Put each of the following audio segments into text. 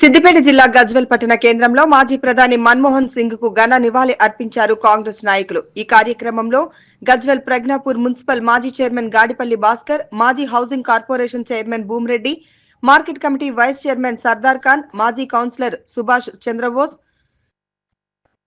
సిద్దిపేట జిల్లా గజ్వెల్ పట్టణ కేంద్రంలో మాజీ ప్రధాని మన్మోహన్ సింగ్ కు ఘన నివాళి అర్పించారు కాంగ్రెస్ నాయకులు. ఈ కార్యక్రమంలో గజ్వెల్ ప్రజ్ఞాపూర్ మున్సిపల్ మాజీ చైర్మన్ గాడిపల్లి భాస్కర్, మాజీ housing corporation chairman Bhumireddy, market committee vice chairman Sardar Khan, మాజీ కౌన్సిలర్ సుభాష్ చంద్రబోస్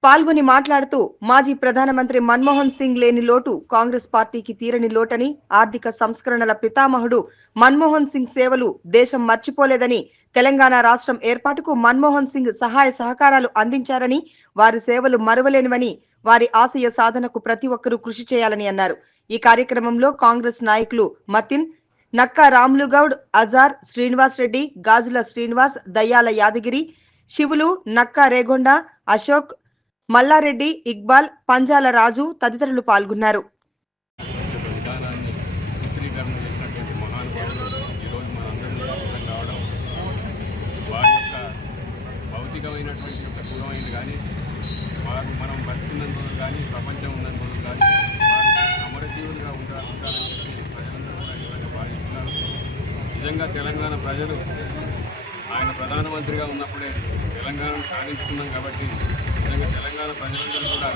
పాల్గొని మాట్లాడుతూ మాజీ ప్రధానమంత్రి మన్మోహన్ సింగ్ లేని లోటు కాంగ్రెస్ పార్టీకి తీరని లోటని, ఆర్థిక సంస్కరణల పితామహుడు మన్మోహన్ సింగ్ సేవలు దేశం మర్చిపోలేదని, తెలంగాణ రాష్ట్రం ఏర్పాటుకు మన్మోహన్ సింగ్ సహాయ సహకారాలు అందించారని, వారి సేవలు మరువలేనివని, వారి ఆశయ సాధనకు ప్రతి ఒక్కరూ కృషి చేయాలని అన్నారు. ఈ కార్యక్రమంలో కాంగ్రెస్ నాయకులు మతిన్, నక్కా రాములుగౌడ్, అజార్, శ్రీనివాస్ రెడ్డి, గాజుల శ్రీనివాస్, దయ్యాల యాదగిరి, శివులు, నక్కా రేగొండ, అశోక్, మల్లారెడ్డి, ఇక్బాల్, పంజాల రాజు తదితరులు పాల్గొన్నారు. మనం బతుకున్నంత రోజులు కానీ ప్రపంచం ఉన్నంత రోజులు కానీ అమరజీవులుగా ఉండాలని చెప్పి ప్రజలందరూ కూడా నిజంగా భావిస్తున్నారు. నిజంగా తెలంగాణ ప్రజలు ఆయన ప్రధానమంత్రిగా ఉన్నప్పుడే తెలంగాణను సాధించుకున్నాం కాబట్టి నిజంగా తెలంగాణ ప్రజలందరూ కూడా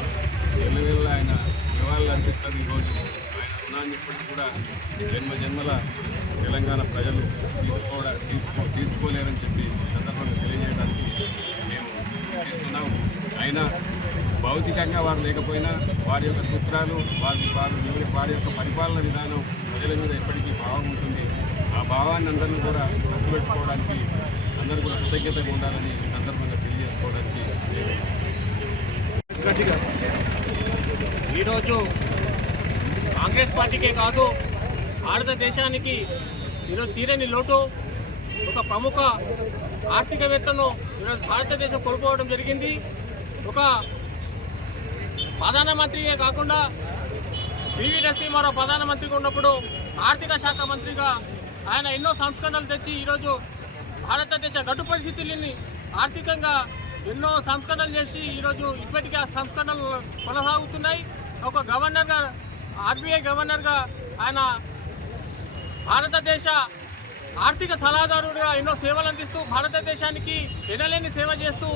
ఎల్లవేళ ఆయన నివాళులు అర్పిస్తారు. ఈరోజు ఆయన రుణాన్ని ఇప్పటికీ కూడా జన్మల తెలంగాణ ప్రజలు తీర్చుకోలేరని చెప్పి సందర్భంగా తెలియజేయడానికి మేము చూస్తున్నాం. అయినా భౌతికంగా వారు లేకపోయినా వారి యొక్క సూత్రాలు వారి యొక్క పరిపాలన విధానం ప్రజల మీద ఎప్పటికీ భావం ఉంటుంది. ఆ భావాన్ని అందరినీ కూడా గుర్తుపెట్టుకోవడానికి అందరూ కూడా కృతజ్ఞతగా ఉండాలని సందర్భంగా తెలియజేసుకోవడానికి ఈరోజు కాంగ్రెస్ పార్టీకే కాదు భారతదేశానికి ఈరోజు తీరని లోటు. ఒక ప్రముఖ ఆర్థికవేత్తను ఈరోజు భారతదేశం కోల్పోవడం జరిగింది. ఒక ప్రధానమంత్రిగా కాకుండా పివి నరసింహారావు ప్రధానమంత్రిగా ఉన్నప్పుడు ఆర్థిక శాఖ మంత్రిగా ఆయన ఎన్నో సంస్కరణలు తెచ్చి ఈరోజు భారతదేశ గడ్డు పరిస్థితులని ఆర్థికంగా ఎన్నో సంస్కరణలు చేసి ఈరోజు ఇప్పటికీ ఆ సంస్కరణలు కొనసాగుతున్నాయి. ఒక గవర్నర్గా, ఆర్బీఐ గవర్నర్గా ఆయన భారతదేశ ఆర్థిక సలహాదారుడిగా ఎన్నో సేవలు అందిస్తూ భారతదేశానికి ఎనలేని సేవ చేస్తూ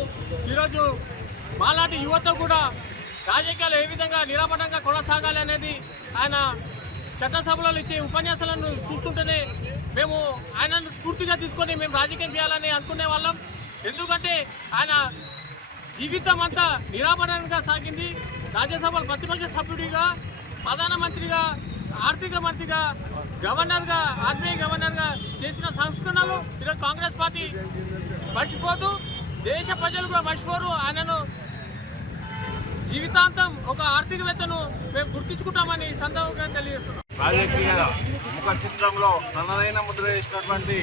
ఈరోజు మాలాంటి యువత కూడా రాజకీయాలు ఏ విధంగా నిరాపడంగా కొనసాగాలి అనేది ఆయన చట్టసభలో ఇచ్చే ఉపన్యాసాలను చూస్తుంటేనే మేము ఆయనను స్ఫూర్తిగా తీసుకొని మేము రాజకీయం చేయాలని అనుకునే వాళ్ళం. ఎందుకంటే ఆయన జీవితం అంతా నిరాపడంగా సాగింది. రాజ్యసభలో ప్రతిపక్ష సభ్యుడిగా, ప్రధానమంత్రిగా, ఆర్థిక మంత్రిగా, గవర్నర్గా, ఆర్బీఐ గవర్నర్గా చేసిన సంస్కరణలు ఈరోజు కాంగ్రెస్ పార్టీ మర్చిపోదు, దేశ ప్రజలు కూడా మర్చిపోరు. ఆయనను జీవితాంతం ఒక ఆర్థికవేత్తను మేము గుర్తించుకుంటామని సందర్భంగా తెలియజేస్తున్నాం. రాజకీయ ముఖ చిత్రంలో తనదైన ముద్ర వేసినటువంటి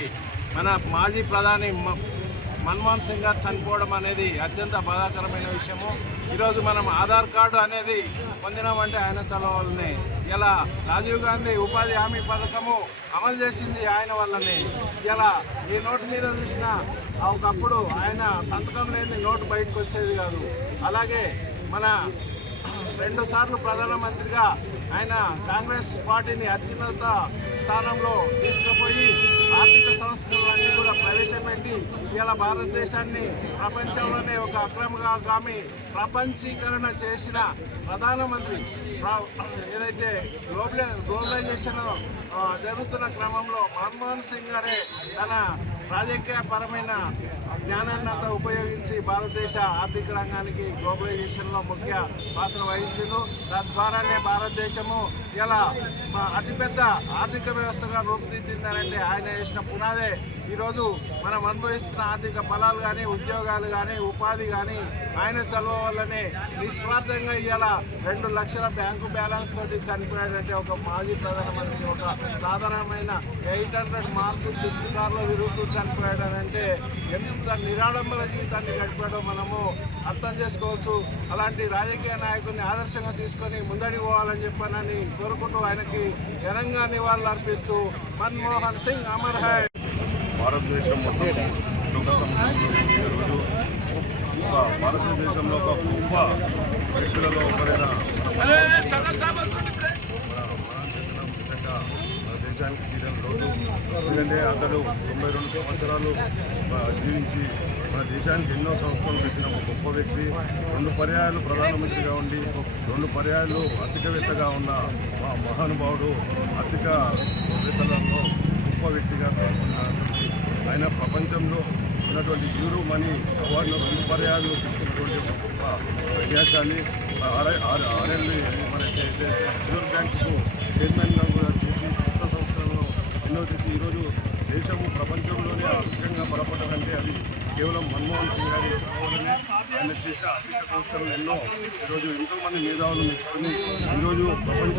మన మాజీ ప్రధాని మన్మోహన్ సింగ్ గారు చనిపోవడం అనేది అత్యంత బాధాకరమైన విషయము. ఈరోజు మనం ఆధార్ కార్డు అనేది పొందినామంటే ఆయన చలవల్లనే. ఇలా రాజీవ్ గాంధీ ఉపాధి హామీ పథకము అమలు చేసింది ఆయన వల్లనే. ఇలా ఈ నోటు మీద చూసిన ఒకప్పుడు ఆయన సంతకం లేని నోటు బయటకు వచ్చేది కాదు. అలాగే మన 2 సార్లు ప్రధానమంత్రిగా ఆయన కాంగ్రెస్ పార్టీని అత్యున్నత స్థానంలో తీసుకుపోయి ఆర్థిక సంస్కరణలన్నీ కూడా ప్రవేశపెట్టి ఇలా భారతదేశాన్ని ప్రపంచంలోనే ఒక అక్రమగామి ప్రపంచీకరణ చేసిన ప్రధానమంత్రి. ఏదైతే గ్లోబలైజేషన్ జరుగుతున్న క్రమంలో మన్మోహన్ సింగ్ గారే తన రాజకీయపరమైన జ్ఞానాన్ని అంతా ఉపయోగించి భారతదేశ ఆర్థిక రంగానికి గ్లోబలైజేషన్లో ముఖ్య పాత్ర వహించిండు. తద్వారానే భారతదేశము ఇలా అతిపెద్ద ఆర్థిక వ్యవస్థగా రూపుదిద్దిందనంటే ఆయన వేసిన పునాదే ఈరోజు మనం అనుభవిస్తున్న ఆర్థిక ఫలాలు కానీ, ఉద్యోగాలు కానీ, ఉపాధి కానీ ఆయన చదువు వల్లనే నిస్వార్థంగా ఇవాళ 2 లక్షల బ్యాంకు బ్యాలెన్స్ తోటి చనిపోయాడంటే ఒక మాజీ ప్రధానమంత్రి ఒక సాధారణమైన 800 మార్కు షిఫ్ట్ కార్లో విరుగుతూ చనిపోయాడనంటే ఎంత నిరాడంబర జీవితాన్ని గడిపాడో మనము అర్థం చేసుకోవచ్చు. అలాంటి రాజకీయ నాయకుడిని ఆదర్శంగా తీసుకొని ముందడి పోవాలని చెప్పనని కోరుకుంటూ ఆయనకి ఘనంగా నివాళులు అర్పిస్తూ మన్మోహన్ సింగ్ అమర్ హై. భారతదేశం మొత్తం సుఖ సమృద్ధులు భారతదేశంలో ఒక గొప్ప వ్యక్తులలో ఒకరైన మన దేశంలో దేశానికి తీరని లోటు. ఎందుకంటే అతడు 92 సంవత్సరాలు జీవించి మన దేశానికి ఎన్నో సంస్థలు పెట్టిన ఒక గొప్ప వ్యక్తి. 2 పర్యాయాలు ప్రధానమంత్రిగా ఉండి 2 పర్యాయాలు ఆర్థికవేత్తగా ఉన్న మా మహానుభావుడు ఆర్థికవేత్తలలో గొప్ప వ్యక్తిగా పేర్కొన్నారు. ఆయన ప్రపంచంలో ఉన్నటువంటి యూరో మనీ అవార్డులో 2 పర్యాయాలు తీసుకున్నటువంటి ఒక గొప్ప విద్యాశాలి. ఆర్ఎల్వి మన రిజర్వ్ బ్యాంకుకు చైర్మన్గా కూడా చేసి కొత్త సంస్థలను ఎన్నో చేసి ఈరోజు దేశము ప్రపంచంలోనే ఆర్థికంగా బలపడాలంటే అది కేవలం మన్మోహన్ సింగ్ గారి వల్లనే. ఆయన చేసే ఆర్థిక సంస్థలు ఎన్నో ఈరోజు ఎంతోమంది మేధావులు మెచ్చుకొని ఈరోజు ప్రపంచ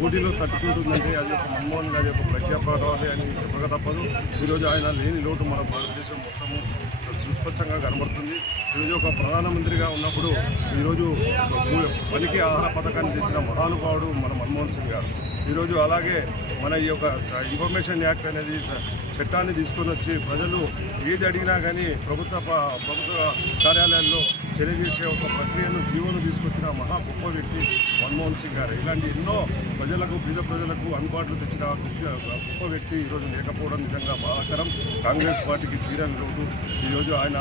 పోటీలో తట్టుకుంటుందంటే అది ఒక మన్మోహన్ గారి యొక్క ప్రజ్ఞాప్రభావాలే అని చెప్పక తప్పదు. ఈరోజు ఆయన లేని లోటు మన భారతదేశం మొత్తము సుస్పష్టంగా కనబడుతుంది. ఈరోజు ఒక ప్రధానమంత్రిగా ఉన్నప్పుడు ఈరోజు పనికి ఆహార పథకాన్ని తెచ్చిన మహానుభావుడు మన మన్మోహన్ సింగ్ గారు. ఈరోజు అలాగే మన ఈ యొక్క ఇన్ఫర్మేషన్ యాక్ట్ అనేది చట్టాన్ని తీసుకొని వచ్చి ప్రజలు ఏది అడిగినా కానీ ప్రభుత్వ కార్యాలయాల్లో తెలియజేసే ఒక ప్రక్రియను జీవోను తీసుకొచ్చిన మహా గొప్ప వ్యక్తి మన్మోహన్ సింగ్ గారు. ఇలాంటి ఎన్నో ప్రజలకు పేద ప్రజలకు అందుబాటులో తెచ్చిన గొప్ప వ్యక్తి ఈరోజు లేకపోవడం నిజంగా బాధాకరం. కాంగ్రెస్ పార్టీకి తీరని లోటు. ఈరోజు ఆయన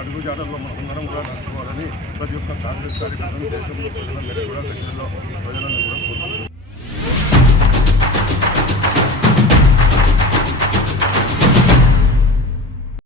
అడుగుజాడల్లో మనందరం కూడా నడుచుకోవాలని ప్రతి ఒక్క కాంగ్రెస్ కార్యకర్తలు దేశంలో ప్రజలందరూ కూడా ప్రజలందరూ కూడా కోరుకుంటున్నారు.